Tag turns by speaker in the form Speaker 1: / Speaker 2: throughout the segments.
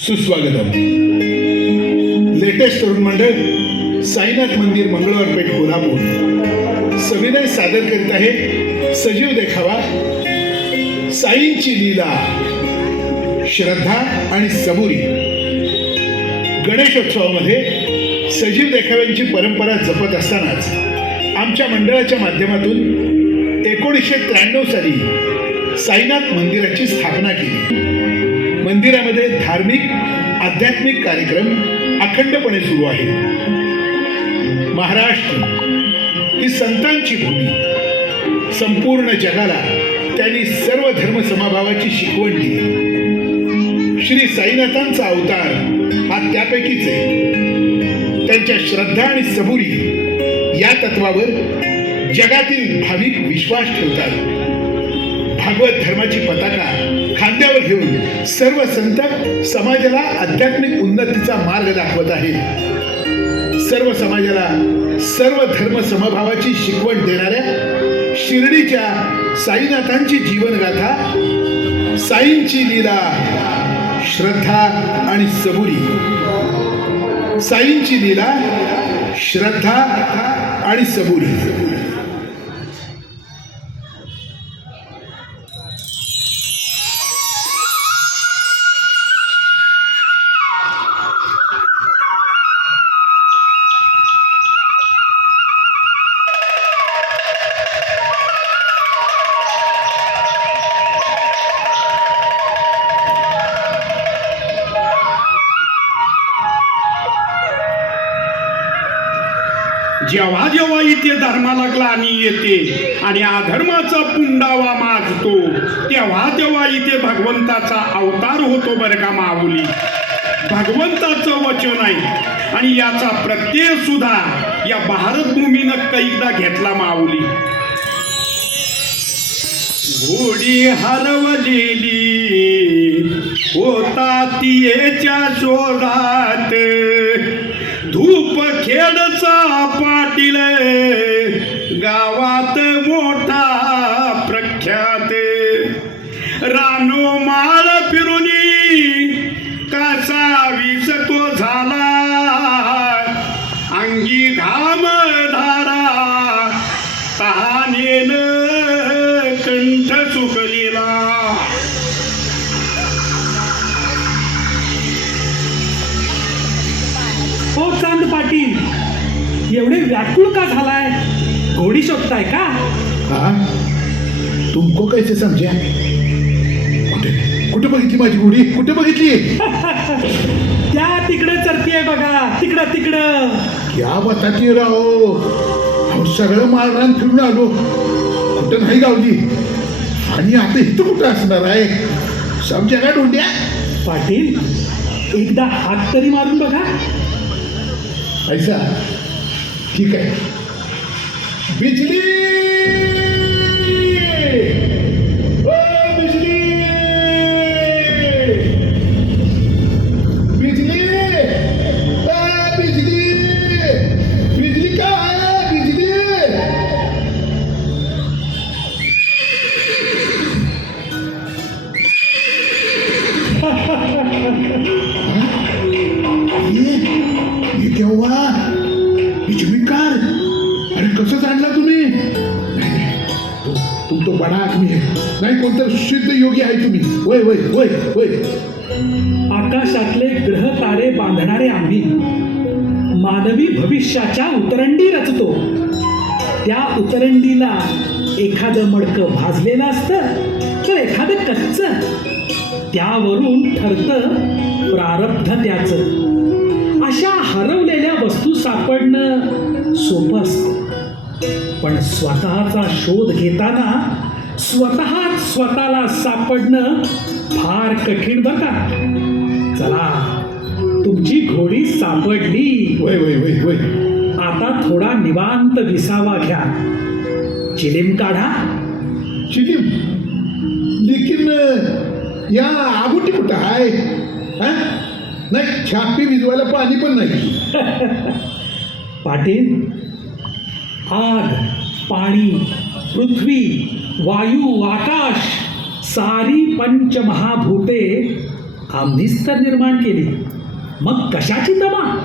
Speaker 1: सुस्वागतम. लेटेस्ट तरुण मंडळ साईनाथ मंदिर मंगळवार पेठ कोल्हापूर. सविनय सादर करीत आहे सजीव देखावा. साईंची लीला श्रद्धा आणि सबुरी. गणेशोत्सवामध्ये सजीव देखाव्यांची परंपरा जपत असतानाच आमच्या मंडळाच्या माध्यमातून एकोणीसशे त्र्याण्णव साली साईनाथ मंदिराची स्थापना केली. मंदिरामध्ये धार्मिक आध्यात्मिक कार्यक्रम अखंडपणे सुरू आहे महाराष्ट्र ही संतांची भूमी. संपूर्ण जगाला त्यांनी सर्व धर्म समभावाची शिकवण दिली. श्री साईनाथांचा अवतार हा त्यापैकीच आहे. त्यांच्या श्रद्धा आणि सबुरी या तत्वावर जगातील भाविक विश्वास ठेवतात. भागवत धर्माची पताका खांद्यावर घेऊन सर्व संत समाजाला आध्यात्मिक उन्नतीचा मार्ग दाखवत आहेत. सर्व समाजाला सर्व धर्म समभावाची शिकवण देणाऱ्या शिर्डीच्या साईनाथांची जीवनगाथा साईंची लीला श्रद्धा आणि सबुरी. साईंची लीला श्रद्धा आणि सबुरी.
Speaker 2: होतो माऊली. भगवंताचं वचन आहे. आणि याचा प्रत्यय सुद्धा या भारतभूमीनं कैकदा घेतला माऊली. घोडी हरवलेली होता तियेच्या शोधात धूप खेडचा पाटील गावात मोठा
Speaker 3: घोडी शोधताय का?
Speaker 1: हाँ? तुमको कैसे समजा कुठे कुठे बघितली माझी गुढी? कुठे बघितली?
Speaker 3: त्या तिकडे चरतीये बघा. तिकडं तिकडं.
Speaker 1: क्या बताती राहो अहो सगळं मालरान फिरून आलो. कुठं नाही गावली. आणि आता इथं कुठं असणार आहे? समजा का डोंड्या?
Speaker 3: पाटील एकदा हात तरी मारून बघा.
Speaker 1: ऐसा. ठीक आहे. Vitili! वय वय वय वय.
Speaker 3: आकाशातले ग्रह तारे बांधणारे आम्ही. मानवी भविष्याच्या उतरंडी रचतो. त्या उतरंडीला एखादं मडकं भाजलेलं असतं तर एखादं कच्च. त्यावरून ठरतं प्रारब्ध त्याचं. अशा हरवलेल्या वस्तू सापडणं सोपं असतं. पण स्वतःचा शोध घेताना स्वतः स्वतःला सापडणं फार कठीण का? चला तुमची घोडी सापडली.
Speaker 1: वय वय वय वय
Speaker 3: आता थोडा निवांत विसावा घ्या. चिलीम काढा.
Speaker 1: शिलीम लेकिन या आगुटी कुठं आहे? हा? नाही छापी भिजवायला पाणी पण नाही.
Speaker 3: पाटील आग पाणी पृथ्वी वायू आकाश सारी पंचमहाभूते
Speaker 1: आम्हीच तर निर्माण केली. मग कशाची तमा?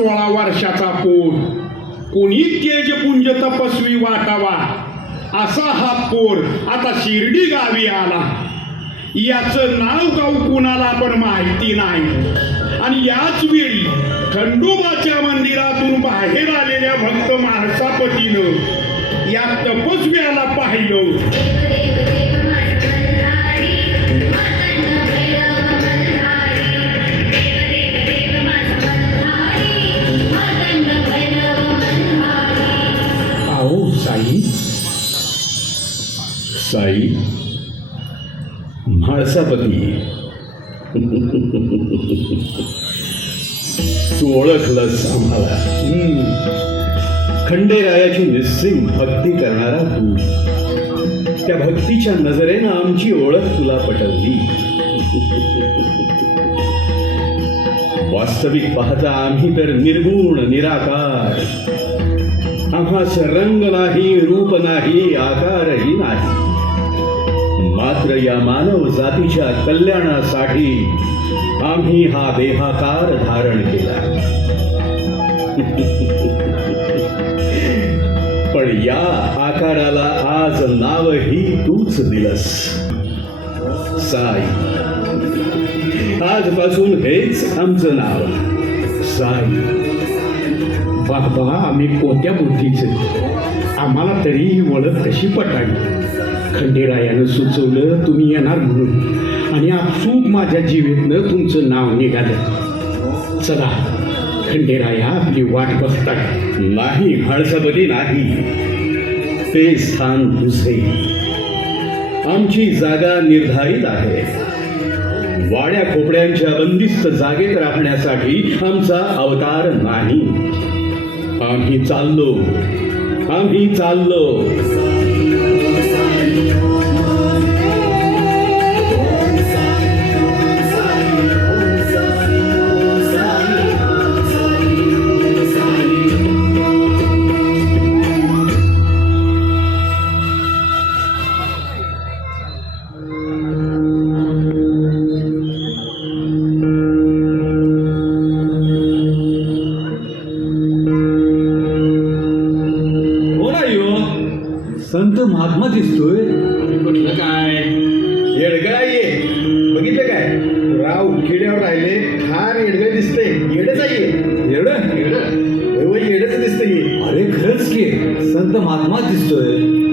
Speaker 2: सोळा वर्षाचा पोर. कोणी तेजपुंज तपस्वी वाटावा असा हा पोर आता शिर्डी गावी आला. याचं नाव गाव कुणाला पण माहिती नाही. आणि याच वेळी खंडोबाच्या मंदिरातून बाहेर आलेल्या भक्त माणसापतीनं या तपस्व्याला पाहिलं.
Speaker 1: साई
Speaker 4: म्हाळसापती तू ओळखलंस आम्हाला. खंडेरायाची निस्सिम भक्ती करणारा तू. त्या भक्तीच्या नजरेनं आमची ओळख तुला पटवली. वास्तविक पाहता आम्ही तर निर्गुण निराकार. आम्हास रंग नाही रूप नाही आकारही नाही. मात्र या मानव जातीच्या कल्याणासाठी आम्ही हा देहाकार धारण केला. पण या आकाराला आज नावही तूच दिलस. साई. आजपासून हेच आमचं नाव. साई.
Speaker 2: बाबा आम्ही कोणत्या बुद्धीचे? आम्हाला तरी ही ओळख कशी पटावी? खंडेरायानं सुचवलं तुम्ही येणार म्हणून. आणि आपसूक माझ्या जीवेतनं तुमचं नाव निघालं. चला खंडेराया आपली वाट बघतात
Speaker 4: नाही हळसबली नाही. ते स्थान दुसरे. आमची जागा निर्धारित आहे. वाड्या खोपड्यांच्या बंदिस्त जागेत राखण्यासाठी आमचा अवतार नाही. आम्ही चाललो. आम्ही चाललो.
Speaker 5: दिसतोय.
Speaker 2: काय?
Speaker 4: येडगळा ये बघितलं काय? राव खेड्यावर राहिले फार येडगळ दिसतंय. येडच आहे
Speaker 5: एवढं
Speaker 4: येडच दिसतंय.
Speaker 5: अरे खरंच की. संत महात्मा दिसतोय.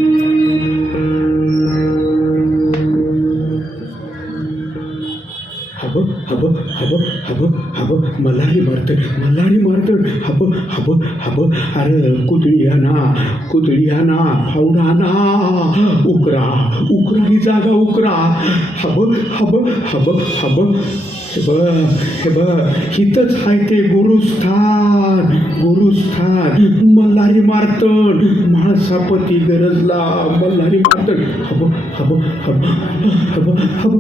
Speaker 6: हब हब हब मल्हारी मारत मल्हारी मारत हब हब हब अरे कुतळी आणा कुतळी आणा फावडा आणा उकरा उकरा ही जागा उकरा हब हब हब हब हे बघ हे बघ हिथंच आहे ते गुरुस्थान गुरुस्थान मल्हारी मारतण म्हाळसापती गरजला मल्हारी मारतण हब हब हब हब हब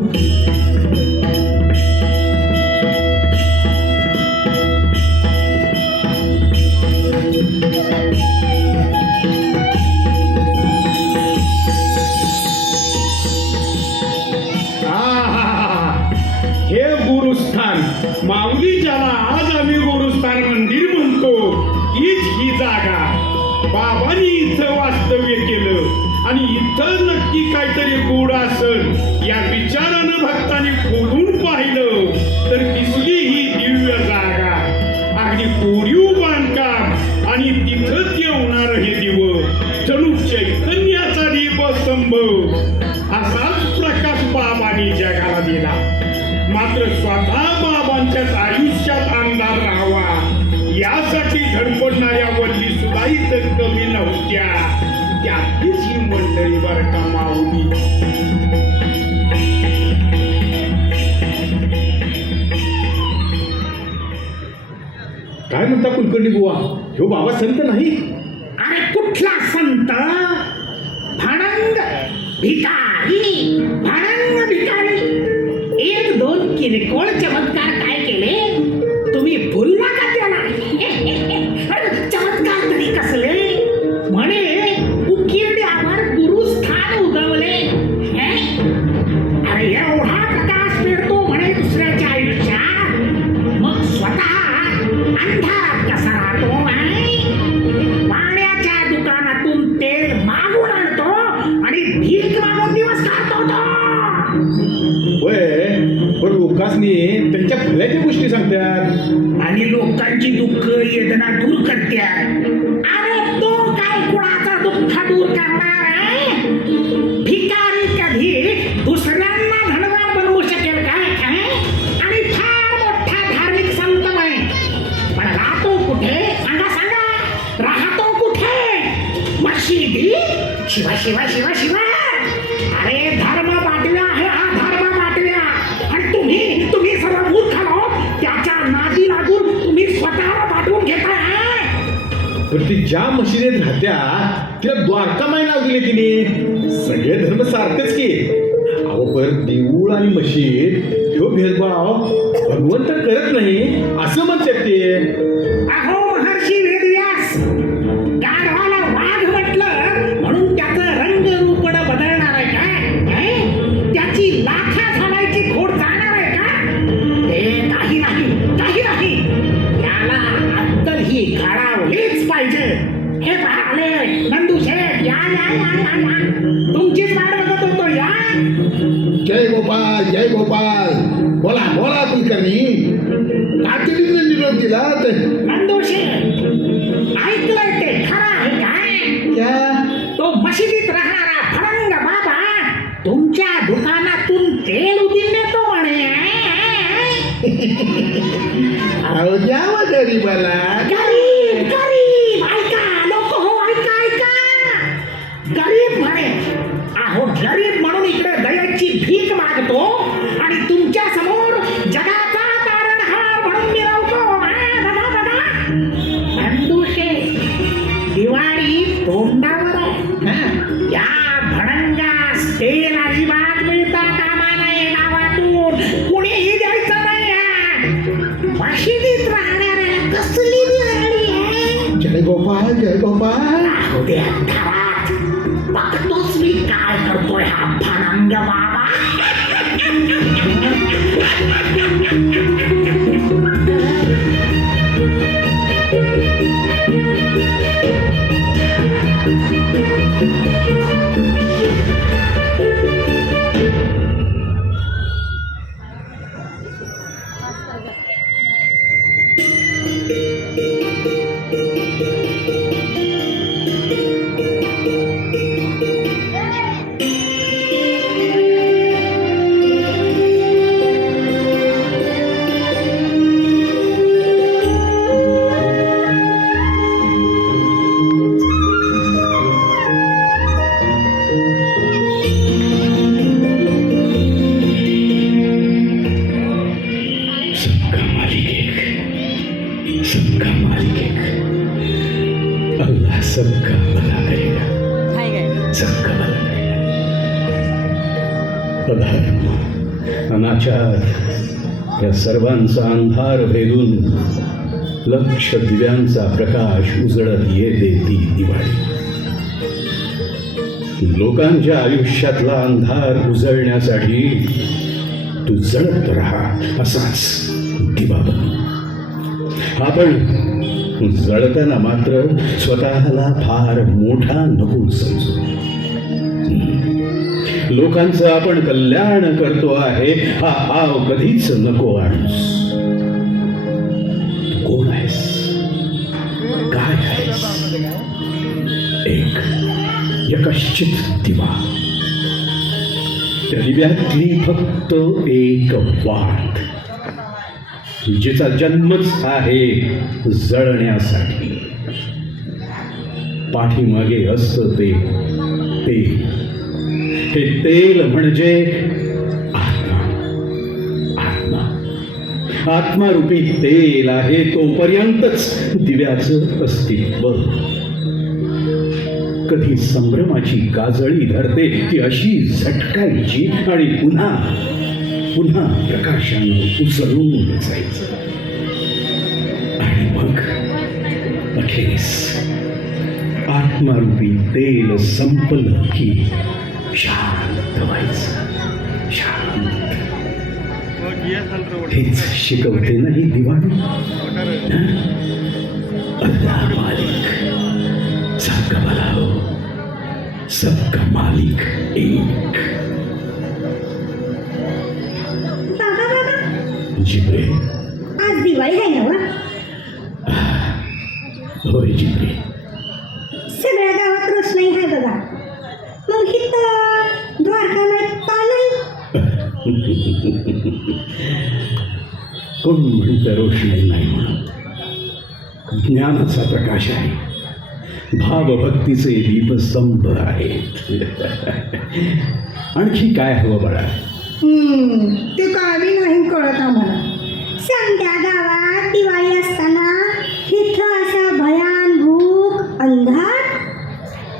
Speaker 2: इथं नक्की काहीतरी गोड असल. या विचारानं भक्ताने खोलून पाहिलं तर दिसली ही दिव्य जागा. अगदी कोरीव बांधकाम. आणि तिथंच येणार हे दिव चलू चैतन्याचा दीपस्तंभ असाच प्रकाश बाबांनी जगाला दिला. मात्र स्वतः बाबांच्याच आयुष्यात आमदार राहावा. यासाठी धडपडणाऱ्या वल्ली सुद्धा इतर कमी नव्हत्या. त्यातलीच ही मंडळी बर
Speaker 5: काय म्हणता कुलकर्णी बुवा? ह्यो बाबा संत नाही?
Speaker 7: अरे कुठला संत? भाडंग भिकार अंधारात कसा राहतो पाण्याच्या दुकानातून तेल मागून आणतो आणि भीक मागून दिवस काढतो तो.
Speaker 5: होय पण लोकांनी
Speaker 7: तर ती
Speaker 5: ज्या मशिदीत राहत्या तिला द्वारका माय नाव दिले तिने. सगळे धर्म सारखेच की. अहो पण देऊळ आणि मशीद ह्यो भेदभाव भगवंत करत नाही असं म्हणतात ते.
Speaker 1: त्यांनी. पातळीने निरोप दिला
Speaker 7: नंदोशी ऐकलंय ते. खरं आहे काय? तो मशिदीत राहणार.
Speaker 5: hanya Bapak. Sudah karat. Bakit to slikar ko'y hampan ang gawa ba? लक्ष दिव्यांचा प्रकाश उजळत येते ती दिवाळी. लोकांच्या आयुष्यातला अंधार उजळण्यासाठी तू जळत राहा असाच दिवा बन आपण जळताना मात्र स्वतःला फार मोठा नको समजू. लोकांचं आपण कल्याण करतो आहे हा आव कधीच नको आणूस. एक. यकश्चित दिवा.
Speaker 4: त्या दिव्यातली फक्त एक वाट. जिचा जन्मच आहे जळण्यासाठी. पाठीमागे असत ते तेल. हे तेल म्हणजे आत्मा. आत्मा. आत्मारूपी तेल आहे तोपर्यंतच दिव्याचं अस्तित्व. कधी संभ्रमाची काजळी धरते ती अशी झटकायची आणि पुन्हा पुन्हा प्रकाशानं उसळून जायचं. आणि मग अखेरीस आत्मारूपी तेल संपलं की शांत व्हायचं. शांत. हेच शिकवते ना ही दिवाळी हं? अल्लाह मालिक. सबका मालिक एक
Speaker 8: बाबा बाबा
Speaker 4: जिब्रे
Speaker 8: आज दिवाळी आहे ना
Speaker 4: होय जिब्रे
Speaker 8: सगळ्या गावात रोषणाई आहे बघा मग इथं द्वारकामात का नाही
Speaker 4: कोण म्हणतं रोषणाई नाही म्हणून? ज्ञानाचा प्रकाश आहे. भावभक्तीचे दीपस्तंभ आहेत. आणखी काय हवं बाळा?
Speaker 8: हम्म, ते काही नाही कळत आम्हाला. समजा गावात दिवाळी असताना इथं असा भयान भूक अंधार?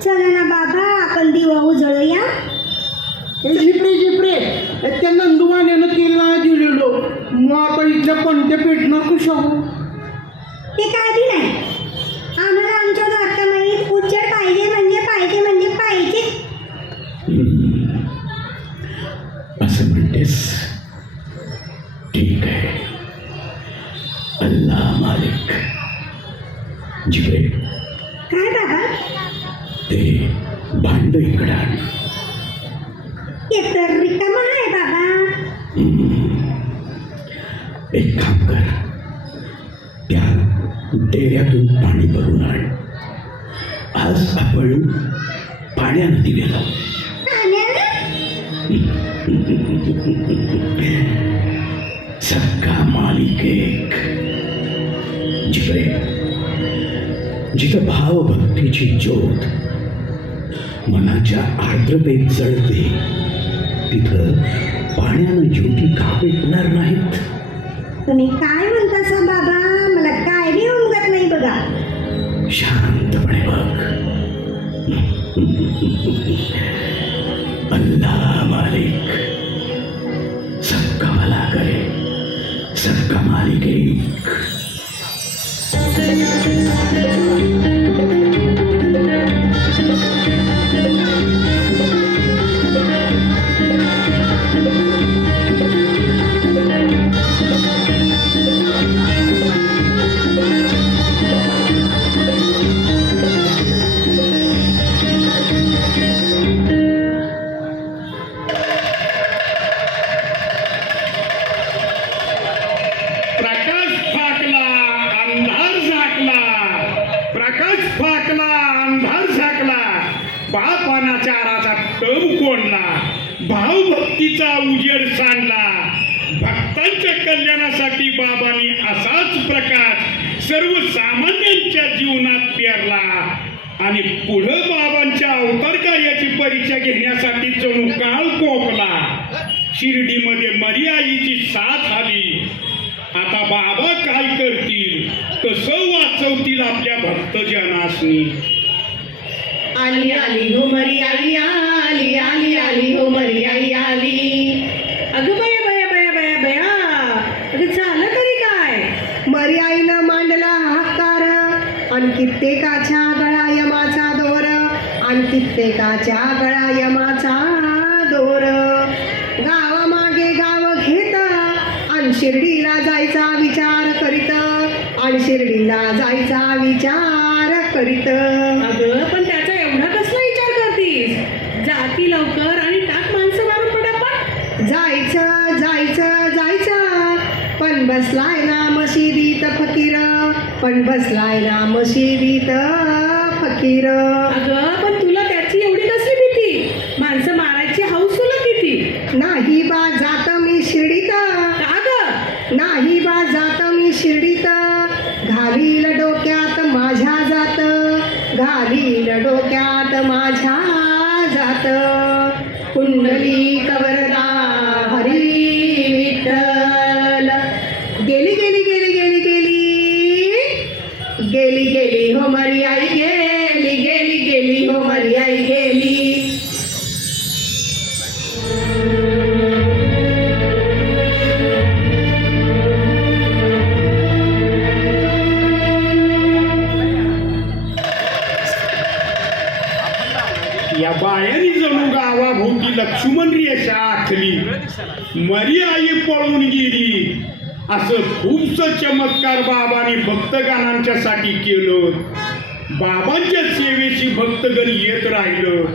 Speaker 8: चला ना बाबा आपण दिवा उजळूया.
Speaker 9: झिपरे झिपरे. त्या नंदुवाल्यानं तेल नाही दिलेलो. मग आता इथल्या कोणत्या पेटणार कशा
Speaker 4: डेऱ्यातून पाणी भरून आण. आज आपण पाण्यानं दिवे लावू. सबका मालिक एक. जिकडे जिथं भावभक्तीची ज्योत मनाच्या आर्द्रतेत जळते तिथं पाण्यानं ज्योती का पेटणार नाहीत.
Speaker 8: तुम्ही काय म्हणता
Speaker 4: शांतपणे बघ.
Speaker 2: कल्याणासाठी बाबांनी असाच प्रकाश सर्वसामान्यांच्या जीवनात पेरला. आणि पुढे बाबांच्या अवतार कार्याची परीक्षा घेण्यासाठी जणू काळ कोपला. शिर्डीमध्ये मर्याईची साथ आली. आता बाबा काय करतील? कसं वाचवतील आपल्या भक्तजनासनी?
Speaker 10: आली आली हो मरी आई आली आली आली हो मरी आई आली. अगं बया बया बया बया बया अगं झालं तरी काय
Speaker 9: मरी आईनं मांडला हाकार आणि कित्येकाच्या गळा यमाचा दोर आणि कित्येकाच्या गळा यमाचा दोर. गावामागे गाव घेत आणि शिर्डीला जायचा विचार करीत आणि शिर्डीला जायचा विचार करीत.
Speaker 10: अगं पण त्याचा एवढा कसला विचार करतीस? जाती लवकर आणि टाक माणसं मारून पटापट.
Speaker 9: जायचं जायचं जायचं पण बसलाय ना मशिदीत फकीर. पण बसलाय ना मशिदीत फकीर.
Speaker 10: अगं पण तुला त्याची एवढी कसली भीती? माणसं मारायची हौस तुला किती?
Speaker 9: मी शिर्डीत.
Speaker 10: का ग?
Speaker 9: नाही बा जात मी शिर्डीत. घालील डोक्यात माझ्या जात. घालील डोक्यात माझ्या जात. कुंडली
Speaker 2: भक्तगणांच्यासाठी केलं. बाबांच्या सेवेची भक्तगण येत राहिलं.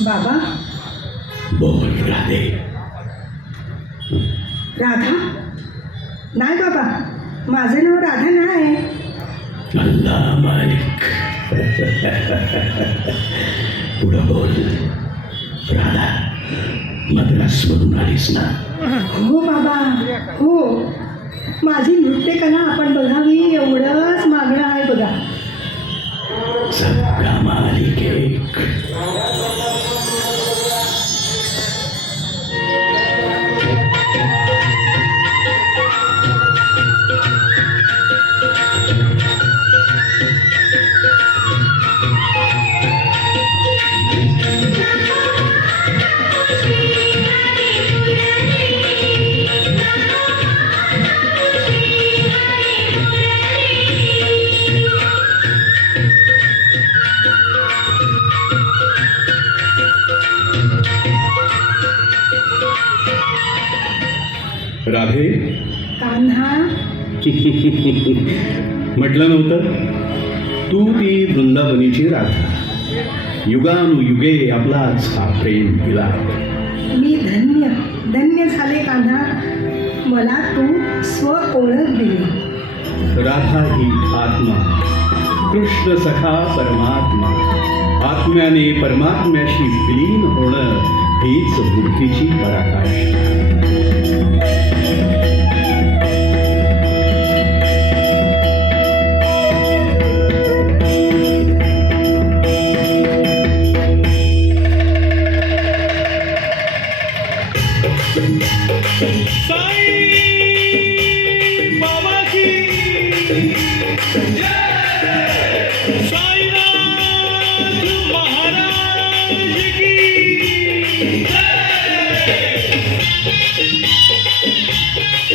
Speaker 9: बाबा?
Speaker 4: बोल राधे
Speaker 9: राधा? नाही बाबा माझं नाव राधा नाही
Speaker 4: अल्लाह मालिक. पुढं बोल. राधा मद्रासवरून आलीस ना?
Speaker 9: हो बाबा. हो. माझी नृत्यकला आपण बघावी एवढंच मागणं आहे बघा.
Speaker 4: सबका मालिक
Speaker 11: म्हटलं नव्हतं. तू ती वृंदावनीची राधा. युगानुयुगे आपलाच हा प्रेम दिला.
Speaker 9: मी धन्य धन्य झाले कान्हा मला तू स्व ओळख दिली.
Speaker 11: राधा ही आत्मा. कृष्ण सखा परमात्मा. आत्म्याने परमात्म्याशी विलीन होणं हीच बुद्धीची पराकाष्ठा.